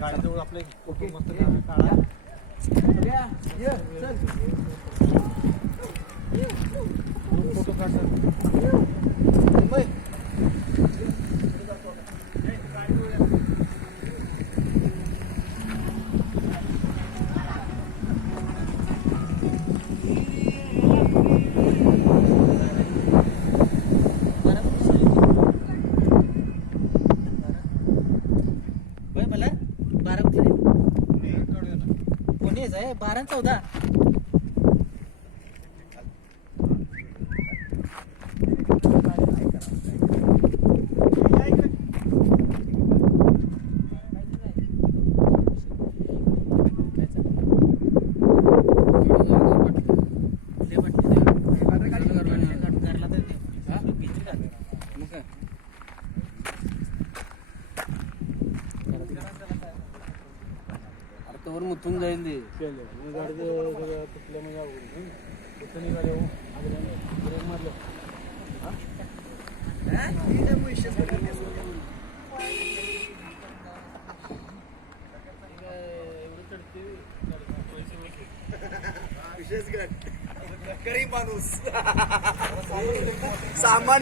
गाडीजवळ आपले ओके मस्त काढा. फोटो काढतात. मला 12 कोणीच आहे 12-14. मुतून जाईल ते केलं गाडीचं सगळं तुटलं म्हणजे अवघड. कुठं निघाले हो ब्रेक मारलं. विशेष गरीब माणूस सामान्य